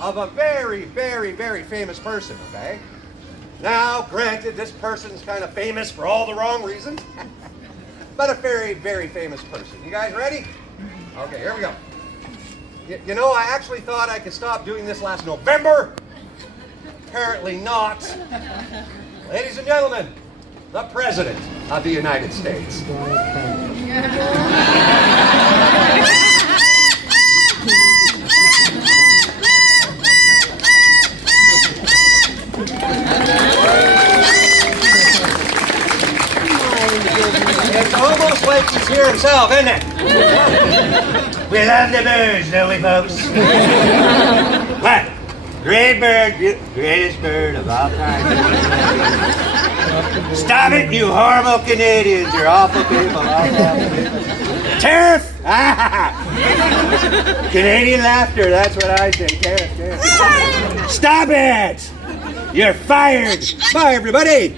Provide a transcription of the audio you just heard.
of a very, very, very famous person, okay? Now, granted, this person's kind of famous for all the wrong reasons, but a very, very famous person. You guys ready? Okay, here we go. You know, I actually thought I could stop doing this last November. Apparently not. Ladies and gentlemen, the President of the United States. It's almost like he's here himself, isn't it? We love the birds, don't we, folks? What? Great bird, greatest bird of all time. Stop it, you horrible Canadians. You're awful people, awful people. Tariff! Canadian laughter, that's what I say. Tariff, tariff. Stop it! You're fired! Bye, everybody!